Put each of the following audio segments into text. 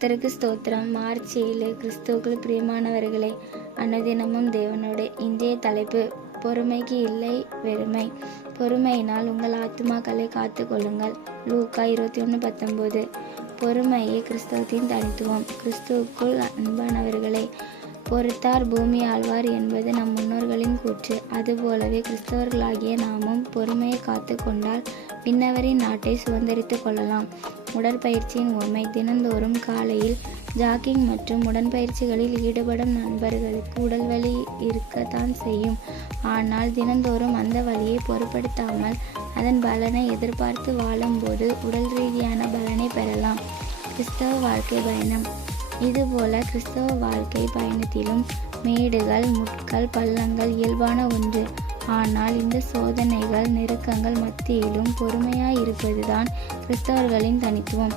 கர்த்தருக்கு ஸ்தோத்திரம். மார்ச் 7. கிறிஸ்துவுக்குள் பிரியமானவர்களே, அனுதினமும் தேவனோடு. இன்றைய தலைப்பு: பொறுமைக்கு இல்லை வெறுமை. பொறுமையினால் உங்கள் ஆத்துமாக்களை காத்து கொள்ளுங்கள். லூக்கா 21:19. பொறுமையே கிறிஸ்தவத்தின் தனித்துவம். கிறிஸ்துவுக்குள் அன்பானவர்களே, பொறுத்தார் பூமி ஆழ்வார் என்பது நம் முன்னோர்களின் கூற்று. அதுபோலவே கிறிஸ்தவர்களாகிய நாமும் பொறுமையை காத்து கொண்டால் விண்ணவரின் நாட்டை சுதந்திரித்துக் கொள்ளலாம். உடற்பயிற்சியின் உண்மை: தினந்தோறும் காலையில் ஜாக்கிங் மற்றும் உடற்பயிற்சிகளில் ஈடுபடும் நண்பர்களுக்கு உடல் வலி இருக்கத்தான் செய்யும். ஆனால் தினந்தோறும் அந்த வலியை பொருட்படுத்தாமல் அதன் பலனை எதிர்பார்த்து வாழும்போது உடல் ரீதியான பலனை பெறலாம். கிறிஸ்தவ வாழ்க்கை பயணம்: இதுபோல கிறிஸ்தவ வாழ்க்கை பயணத்திலும் மேடுகள், முட்கள், பள்ளங்கள் இயல்பான ஒன்று. ஆனால் இந்த சோதனைகள், நெருக்கங்கள் மத்தியிலும் பொறுமையாயிருப்பதுதான் கிறிஸ்தவர்களின் தனித்துவம்.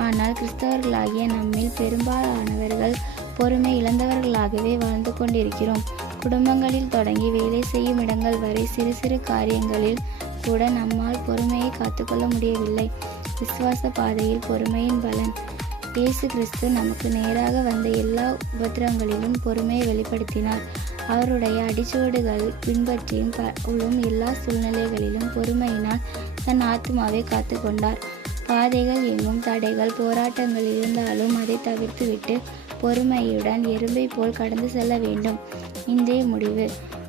ஆனால் கிறிஸ்தவர்களாகிய நம்மில் பெரும்பாலானவர்கள் பொறுமை இழந்தவர்களாகவே வாழ்ந்து கொண்டிருக்கிறோம். குடும்பங்களில் தொடங்கி வேலை செய்யும் இடங்கள் வரை சிறு சிறு காரியங்களில் கூட நம்மால் பொறுமையை காத்துக்கொள்ள முடியவில்லை. விசுவாச பாதையில் பொறுமையின் பலன்: இயேசு கிறிஸ்து நமக்கு நேராக வந்த எல்லா உபத்திரங்களிலும் பொறுமையை வெளிப்படுத்தினார். அவருடைய அடிச்சுவடுகள் பின்பற்றியும் உள்ள எல்லா சூழ்நிலைகளிலும் பொறுமையினால் தன் ஆத்துமாவை காத்து கொண்டார். பாதைகள் எங்கும் தடைகள், போராட்டங்கள் இருந்தாலும் அதை தவிர்த்துவிட்டு பொறுமையுடன் எறும்பை போல் கடந்து செல்ல வேண்டும். இன்றைய முடிவு: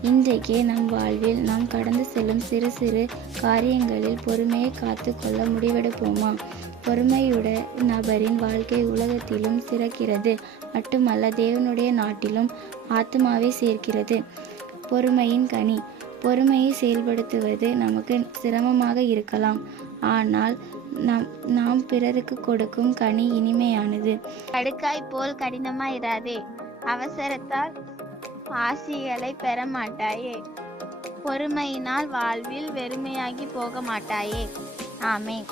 இன்றைக்கே நம் வாழ்வில் நாம் கடந்து செல்லும் சிறு சிறு காரியங்களில் பொறுமையை காத்து கொள்ள முடிவெடுப்போமா? பொறுமையுடைய நபரின் வாழ்க்கை உலகத்திலும் சிறக்கிறது மட்டுமல்ல, தேவனுடைய நாட்டிலும் ஆத்துமாவை சேர்க்கிறது. பொறுமையின் கனி: பொறுமையை செயல்படுத்துவது நமக்கு சிரமமாக இருக்கலாம். ஆனால் நாம் பிறருக்கு கொடுக்கும் கனி இனிமையானது. கடுக்காய் போல் கடினமாயிராதே, அவசரத்தால் ஆசிகளை பெற மாட்டாயே. பொறுமையினால் வாழ்வில் வெறுமையாகி போக மாட்டாயே. ஆமென்.